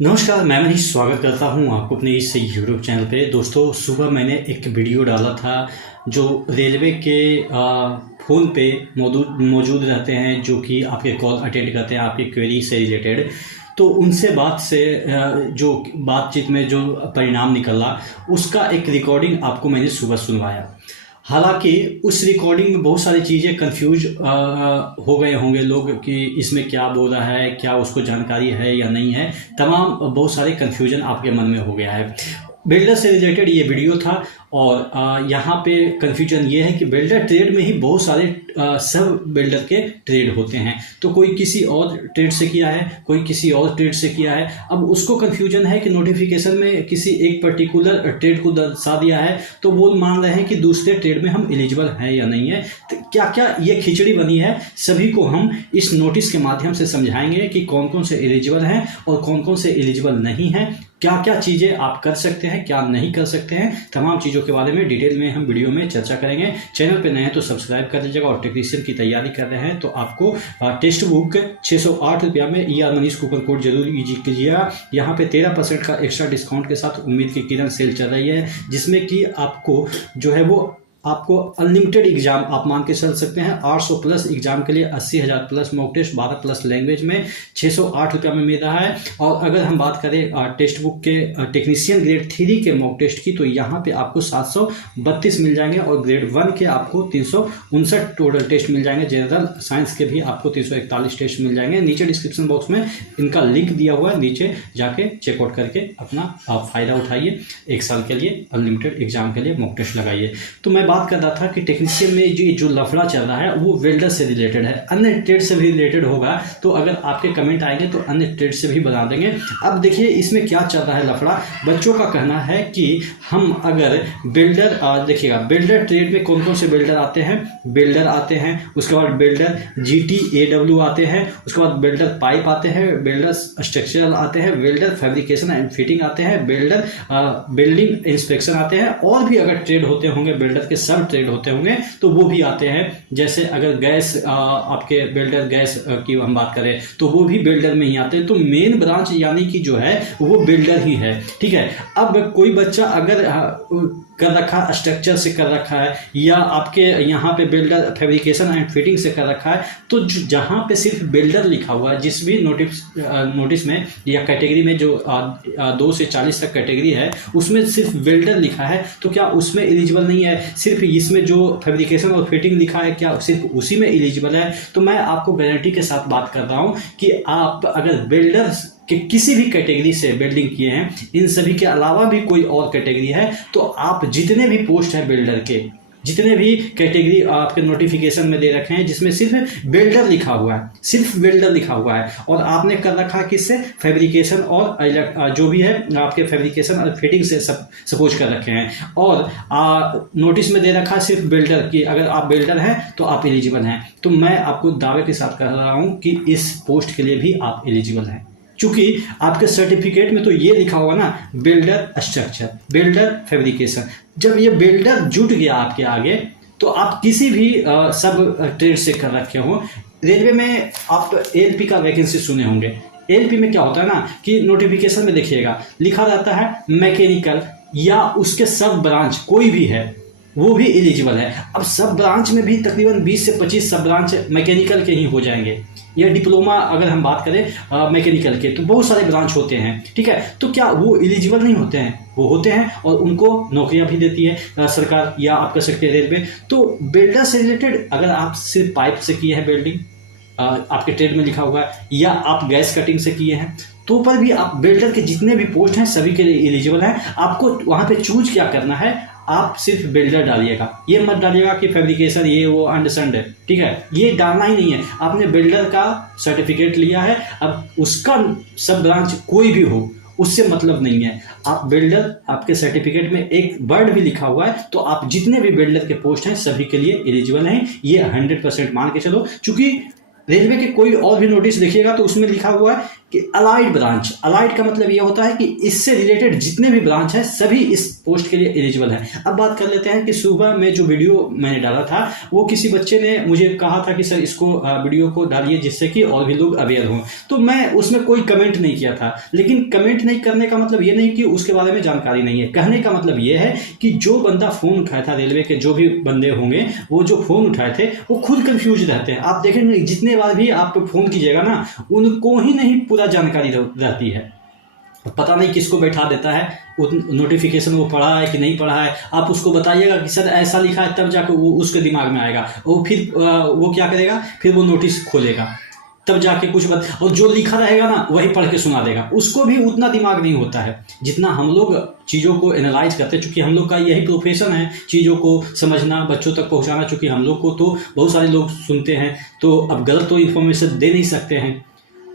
नमस्कार, मैं मनीष स्वागत करता हूं आपको अपने इस यूट्यूब चैनल पे। दोस्तों, सुबह मैंने एक वीडियो डाला था जो रेलवे के फ़ोन पे मौजूद रहते हैं, जो कि आपके कॉल अटेंड करते हैं आपकी क्वेरी से रिलेटेड। तो उनसे जो बातचीत में जो परिणाम निकला उसका एक रिकॉर्डिंग आपको मैंने सुबह सुनवाया। हालांकि उस रिकॉर्डिंग में बहुत सारी चीज़ें कंफ्यूज हो गए होंगे लोग कि इसमें क्या बोल रहा है, क्या उसको जानकारी है या नहीं है। तमाम बहुत सारे कंफ्यूजन आपके मन में हो गया है। बिल्डर से रिलेटेड ये वीडियो था और यहाँ पे कंफ्यूजन ये है कि बिल्डर ट्रेड में ही बहुत सारे सब बिल्डर के ट्रेड होते हैं। तो कोई किसी और ट्रेड से किया है, कोई किसी और ट्रेड से किया है। अब उसको कंफ्यूजन है कि नोटिफिकेशन में किसी एक पर्टिकुलर ट्रेड को दर्शा दिया है, तो वो मान रहे हैं कि दूसरे ट्रेड में हम एलिजिबल हैं या नहीं है। तो क्या क्या ये खिचड़ी बनी है, सभी को हम इस नोटिस के माध्यम से समझाएंगे कि कौन कौन से एलिजिबल हैं और कौन कौन से एलिजिबल नहीं हैं, क्या क्या चीज़ें आप कर सकते हैं, क्या नहीं कर सकते हैं। तमाम चीज़ों के बारे में डिटेल में हम वीडियो में चर्चा करेंगे। चैनल पे नए हैं तो सब्सक्राइब कर दीजिएगा और टेक्नीशियन की तैयारी कर रहे हैं तो आपको टेक्स्ट बुक 608 रुपया में ER मनीष कूपन कोड जरूर यूज कीजिएगा। यहाँ पे 13% का एक्स्ट्रा डिस्काउंट के साथ उम्मीद की किरण सेल चल रही है, जिसमें कि आपको जो है वो आपको अनलिमिटेड एग्जाम आप मान के चल सकते हैं। 800 प्लस एग्जाम के लिए 80,000 plus mock test 12 plus language में 608 रुपया में मिल रहा है। और अगर हम बात करें टेक्स्ट बुक के टेक्नीशियन ग्रेड 3 के मॉक टेस्ट की, तो यहाँ पे आपको 732 मिल जाएंगे और ग्रेड 1 के आपको 359 टोटल टेस्ट मिल जाएंगे। जनरल साइंस के भी आपको 341 टेस्ट मिल जाएंगे। नीचे डिस्क्रिप्शन बॉक्स में इनका लिंक दिया हुआ है, नीचे जाके चेकआउट करके अपना आप फायदा उठाइए। 1 साल के लिए अनलिमिटेड एग्जाम के लिए मॉक टेस्ट लगाइए। तो मैं बात कर रहा था कि टेक्नीशियन में जो लफड़ा चल रहा है वो वेल्डर से रिलेटेड है, अन्य ट्रेड से भी रिलेटेड होगा। तो अगर आपके कमेंट आएंगे तो अन्य ट्रेड से भी बता देंगे। अब देखिए इसमें क्या चल रहा है लफड़ा। बच्चों का कहना है कि हम अगर बिल्डर देखिएगा, बिल्डर ट्रेड में कौन कौन से बिल्डर आते हैं। बिल्डर आते हैं, उसके बाद बिल्डर GTAW आते हैं, उसके बाद बिल्डर पाइप आते हैं, बिल्डर स्ट्रक्चरल आते हैं, बिल्डर फैब्रिकेशन एंड फिटिंग आते हैं, बिल्डर बिल्डिंग इंस्पेक्शन आते हैं। और भी अगर ट्रेड होते होंगे बिल्डर के सब ट्रेड होते होंगे तो वो भी आते हैं। जैसे अगर गैस आपके बिल्डर गैस की हम बात करें तो वो भी बिल्डर में ही आते हैं। तो मेन ब्रांच यानी कि जो है वो बिल्डर ही है, ठीक है। अब कोई बच्चा अगर कर रखा स्ट्रक्चर से कर रखा है या आपके यहाँ पे बिल्डर फैब्रिकेशन एंड फिटिंग से कर रखा है, तो जहाँ पे सिर्फ बिल्डर लिखा हुआ है, जिस भी नोटिस में या कैटेगरी में जो 2 से 40 तक कैटेगरी है उसमें सिर्फ बिल्डर लिखा है, तो क्या उसमें एलिजिबल नहीं है? सिर्फ इसमें जो फैब्रिकेशन और फिटिंग लिखा है क्या सिर्फ उसी में एलिजिबल है? तो मैं आपको गारंटी के साथ बात कर रहा हूँ कि आप अगर बिल्डर कि किसी भी कैटेगरी से बिल्डिंग किए हैं, इन सभी के अलावा भी कोई और कैटेगरी है, तो आप जितने भी पोस्ट हैं बिल्डर के, जितने भी कैटेगरी आपके नोटिफिकेशन में दे रखे हैं जिसमें सिर्फ बिल्डर लिखा हुआ है, सिर्फ बिल्डर लिखा हुआ है, और आपने कर रखा किससे? फैब्रिकेशन और जो भी है आपके फैब्रिकेशन और फिटिंग से सपोज कर रखे हैं, और नोटिस में दे रखा है सिर्फ बिल्डर की अगर आप बिल्डर हैं तो आप एलिजिबल हैं। तो मैं आपको दावे के साथ कह रहा हूं कि इस पोस्ट के लिए भी आप एलिजिबल हैं, चूंकि आपके सर्टिफिकेट में तो ये लिखा हुआ ना, बिल्डर स्ट्रक्चर, बिल्डर फैब्रिकेशन। जब ये बिल्डर जुट गया आपके आगे, तो आप किसी भी सब ट्रेड से कर रखे हो। रेलवे में आप ALP का वैकेंसी सुने होंगे। ALP में क्या होता है ना कि नोटिफिकेशन में देखिएगा लिखा रहता है मैकेनिकल या उसके सब ब्रांच कोई भी है वो भी एलिजिबल है। अब सब ब्रांच में भी तकरीबन 20 से 25 सब ब्रांच मैकेनिकल के ही हो जाएंगे, या डिप्लोमा अगर हम बात करें मैकेनिकल के, तो बहुत सारे ब्रांच होते हैं, ठीक है। तो क्या वो एलिजिबल नहीं होते हैं? वो होते हैं और उनको नौकरियां भी देती है सरकार या आप कह सकते हैं रेलवे। तो बिल्डर से रिलेटेड अगर आप सिर्फ पाइप से किए हैं बिल्डिंग, आपके ट्रेड में लिखा हुआ है, या आप गैस कटिंग से किए हैं, तो पर भी आप बिल्डर के जितने भी पोस्ट हैं सभी के लिए एलिजिबल हैं। आपको वहां पे चूज क्या करना है, आप सिर्फ बिल्डर डालिएगा, ये मत डालिएगा कि फैब्रिकेशन ये वो अंडरस्टैंड है, ठीक है, ये डालना ही नहीं है। आपने बिल्डर का सर्टिफिकेट लिया है, अब उसका सब ब्रांच कोई भी हो उससे मतलब नहीं है। आप बिल्डर, आपके सर्टिफिकेट में एक वर्ड भी लिखा हुआ है तो आप जितने भी बिल्डर के पोस्ट हैं सभी के लिए एलिजिबल हैं, ये 100% मान के चलो। चूंकि रेलवे के कोई और भी नोटिस देखिएगा तो उसमें लिखा हुआ है कि अलाइड ब्रांच, अलाइड का मतलब ये होता है कि इससे रिलेटेड जितने भी ब्रांच है सभी इस पोस्ट के लिए एलिजिबल है। अब बात कर लेते हैं कि सुबह में जो वीडियो मैंने डाला था वो किसी बच्चे ने मुझे कहा था कि सर इसको वीडियो को डालिए जिससे कि और भी लोग अवेयर हों, तो मैं उसमें कोई कमेंट नहीं किया था। लेकिन कमेंट नहीं करने का मतलब ये नहीं कि उसके बारे में जानकारी नहीं है, कहने का मतलब ये है कि जो बंदा फोन उठाया था, रेलवे के जो भी बंदे होंगे वो जो फोन उठाए थे वो खुद कंफ्यूज रहते हैं। आप देखेंगे जितने बार भी आप फोन कीजिएगा ना, उनको ही नहीं पूरा जानकारी रहती है, पता नहीं किसको बैठा देता है, नोटिफिकेशन वो पढ़ा है कि नहीं पढ़ा है। आप उसको बताइएगा कि सर ऐसा लिखा है, तब जाकर वो उसके दिमाग में आएगा, वो फिर वो क्या करेगा, फिर वो नोटिस खोलेगा, तब जाके कुछ और जो लिखा रहेगा ना वही पढ़ के सुना देगा। उसको भी उतना दिमाग नहीं होता है जितना हम लोग चीज़ों को एनालाइज करते हैं। चूंकि हम लोग का यही प्रोफेशन है, चीज़ों को समझना, बच्चों तक पहुंचाना। चूंकि हम लोग को तो बहुत सारे लोग सुनते हैं, तो अब गलत तो इन्फॉर्मेशन दे नहीं सकते हैं,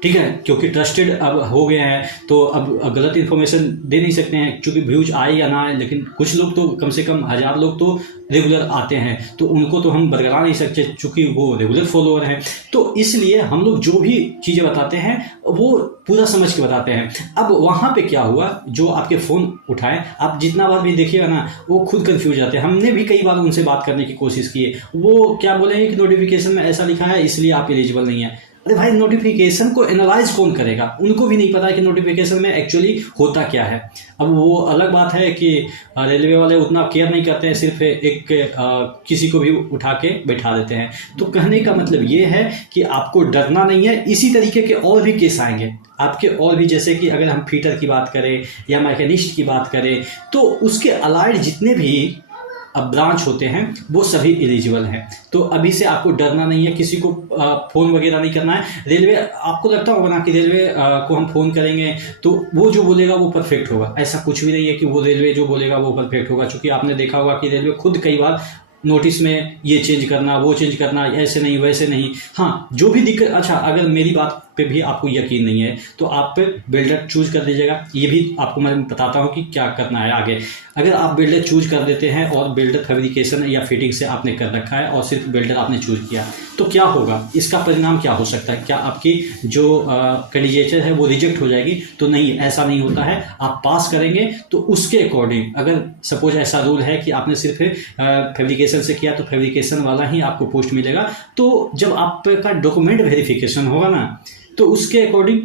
ठीक है, क्योंकि ट्रस्टेड अब हो गए हैं, तो अब गलत इन्फॉर्मेशन दे नहीं सकते हैं, क्योंकि व्यूज आए या ना आए। लेकिन कुछ लोग तो कम से कम 1000 लोग तो रेगुलर आते हैं, तो उनको तो हम बरगला नहीं सकते चूंकि वो रेगुलर फॉलोअर हैं। तो इसलिए हम लोग जो भी चीज़ें बताते हैं वो पूरा समझ के बताते हैं। अब वहाँ पे क्या हुआ, जो आपके फ़ोन उठाए, आप जितना बार भी देखिएगा ना वो खुद कंफ्यूज जाते हैं। हमने भी कई बार उनसे बात करने की कोशिश की है, वो क्या बोलेंगे कि नोटिफिकेशन में ऐसा लिखा है इसलिए आप एलिजिबल नहीं है। अरे भाई, नोटिफिकेशन को एनालाइज कौन करेगा, उनको भी नहीं पता है कि नोटिफिकेशन में एक्चुअली होता क्या है। अब वो अलग बात है कि रेलवे वाले उतना केयर नहीं करते हैं, सिर्फ एक किसी को भी उठा के बैठा देते हैं। तो कहने का मतलब ये है कि आपको डरना नहीं है। इसी तरीके के और भी केस आएंगे आपके, और भी, जैसे कि अगर हम फीटर की बात करें या मैकेनिस्ट की बात करें, तो उसके अलाइड जितने भी अब ब्रांच होते हैं वो सभी एलिजिबल हैं। तो अभी से आपको डरना नहीं है, किसी को फ़ोन वगैरह नहीं करना है। रेलवे, आपको लगता होगा ना कि रेलवे को हम फ़ोन करेंगे तो वो जो बोलेगा वो परफेक्ट होगा। ऐसा कुछ भी नहीं है कि वो रेलवे जो बोलेगा वो परफेक्ट होगा, क्योंकि आपने देखा होगा कि रेलवे खुद कई बार नोटिस में ये चेंज करना, वो चेंज करना, ऐसे नहीं वैसे नहीं। हाँ, जो भी दिक्कत, अच्छा अगर मेरी बात पे भी आपको यकीन नहीं है तो आप बिल्डर चूज कर दीजिएगा। ये भी आपको मैं बताता हूँ कि क्या करना है आगे। अगर आप बिल्डर चूज कर देते हैं और बिल्डर फैब्रिकेशन या फिटिंग से आपने कर रखा है और सिर्फ बिल्डर आपने चूज किया, तो क्या होगा, इसका परिणाम क्या हो सकता है? क्या आपकी जो कैंडिडेचर है वो रिजेक्ट हो जाएगी? तो नहीं, ऐसा नहीं होता है। आप पास करेंगे तो उसके अकॉर्डिंग, अगर सपोज ऐसा रूल है कि आपने सिर्फ फैब्रिकेशन से किया तो फैब्रिकेशन वाला ही आपको पोस्ट मिलेगा। तो जब आपका डॉक्यूमेंट वेरिफिकेशन होगा ना, तो उसके अकॉर्डिंग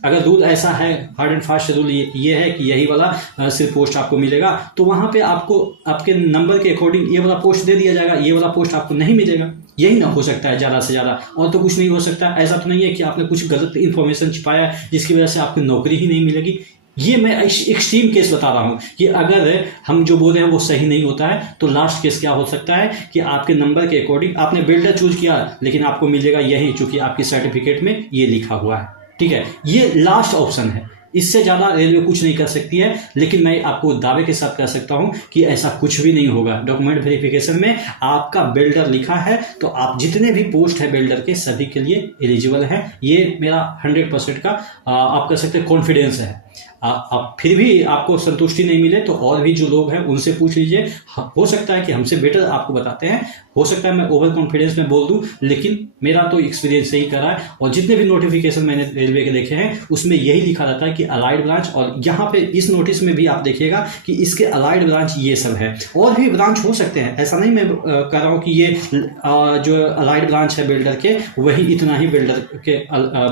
अगर रूल ऐसा है, हार्ड एंड फास्ट रूल ये है कि यही वाला सिर्फ पोस्ट आपको मिलेगा, तो वहाँ पे आपको आपके नंबर के अकॉर्डिंग ये वाला पोस्ट दे दिया जाएगा, ये वाला पोस्ट आपको नहीं मिलेगा। यही ना हो सकता है ज़्यादा से ज़्यादा, और तो कुछ नहीं हो सकता। ऐसा तो नहीं है कि आपने कुछ गलत इन्फॉर्मेशन छिपाया जिसकी वजह से आपको नौकरी ही नहीं मिलेगी। ये मैं एक्सट्रीम केस बता रहा हूँ कि अगर हम जो बोल रहे हैं वो सही नहीं होता है तो लास्ट केस क्या हो सकता है कि आपके नंबर के अकॉर्डिंग आपने बिल्डर चूज किया लेकिन आपको मिलेगा यही, चूंकि आपकी सर्टिफिकेट में ये लिखा हुआ है। ठीक है, ये लास्ट ऑप्शन है, इससे ज़्यादा रेलवे कुछ नहीं कर सकती है। लेकिन मैं आपको दावे के साथ कह सकता हूं कि ऐसा कुछ भी नहीं होगा। डॉक्यूमेंट वेरिफिकेशन में आपका बिल्डर लिखा है तो आप जितने भी पोस्ट है बिल्डर के सभी के लिए एलिजिबल है। ये मेरा 100% का आप कह सकते हैं कॉन्फिडेंस है। अब फिर भी आपको संतुष्टि नहीं मिले तो और भी जो लोग हैं उनसे पूछ लीजिए, हो सकता है कि हमसे बेटर आपको बताते हैं, हो सकता है मैं ओवर कॉन्फिडेंस में बोल दूं, लेकिन मेरा तो एक्सपीरियंस यही कर रहा है। और जितने भी नोटिफिकेशन मैंने रेलवे के देखे हैं उसमें यही लिखा रहता है कि अलाइड ब्रांच, और यहाँ पे इस नोटिस में भी आप देखिएगा कि इसके अलाइड ब्रांच ये सब है। और भी ब्रांच हो सकते हैं, ऐसा नहीं मैं कह रहा हूँ कि ये जो अलाइड ब्रांच है बिल्डर के वही इतना ही बिल्डर के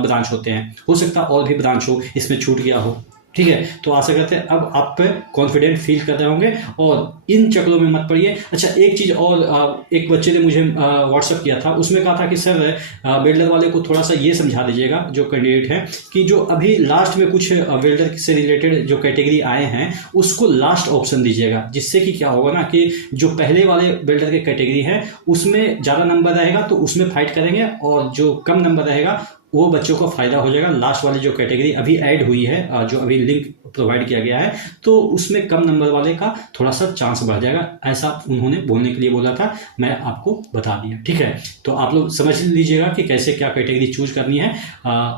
ब्रांच होते हैं, हो सकता है और भी ब्रांच हो, इसमें छूट गया हो। ठीक है, तो आशा करते हैं अब आप पे कॉन्फिडेंट फील कर रहे होंगे और इन चक्करों में मत पड़िए। अच्छा, एक चीज़ और, एक बच्चे ने मुझे व्हाट्सअप किया था, उसमें कहा था कि सर बिल्डर वाले को थोड़ा सा ये समझा दीजिएगा जो कैंडिडेट है कि जो अभी लास्ट में कुछ बिल्डर से रिलेटेड जो कैटेगरी आए हैं उसको लास्ट ऑप्शन दीजिएगा, जिससे कि क्या होगा ना कि जो पहले वाले बिल्डर के कैटेगरी है उसमें ज़्यादा नंबर रहेगा तो उसमें फाइट करेंगे, और जो कम नंबर रहेगा वो बच्चों को फायदा हो जाएगा। लास्ट वाली जो कैटेगरी अभी ऐड हुई है, जो अभी लिंक प्रोवाइड किया गया है, तो उसमें कम नंबर वाले का थोड़ा सा चांस बढ़ जाएगा, ऐसा उन्होंने बोलने के लिए बोला था, मैं आपको बता दिया। ठीक है, तो आप लोग समझ लीजिएगा कि कैसे क्या कैटेगरी चूज करनी है।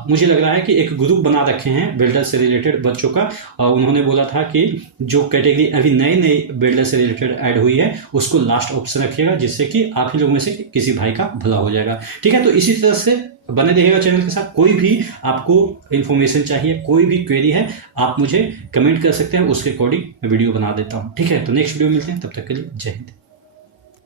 मुझे लग रहा है कि एक ग्रुप बना रखे हैं बिल्डर से रिलेटेड बच्चों का, उन्होंने बोला था कि जो कैटेगरी अभी नई नई बिल्डर से रिलेटेड ऐड हुई है उसको लास्ट ऑप्शन रखिएगा, जिससे कि आप ही लोगों में से किसी भाई का भला हो जाएगा। ठीक है, तो इसी तरह से बने रहिएगा चैनल के साथ। कोई भी आपको इन्फॉर्मेशन चाहिए, कोई भी क्वेरी है, आप मुझे कमेंट कर सकते हैं, उसके अकॉर्डिंग मैं वीडियो बना देता हूँ। ठीक है, तो नेक्स्ट वीडियो मिलते हैं, तब तक के लिए जय हिंद।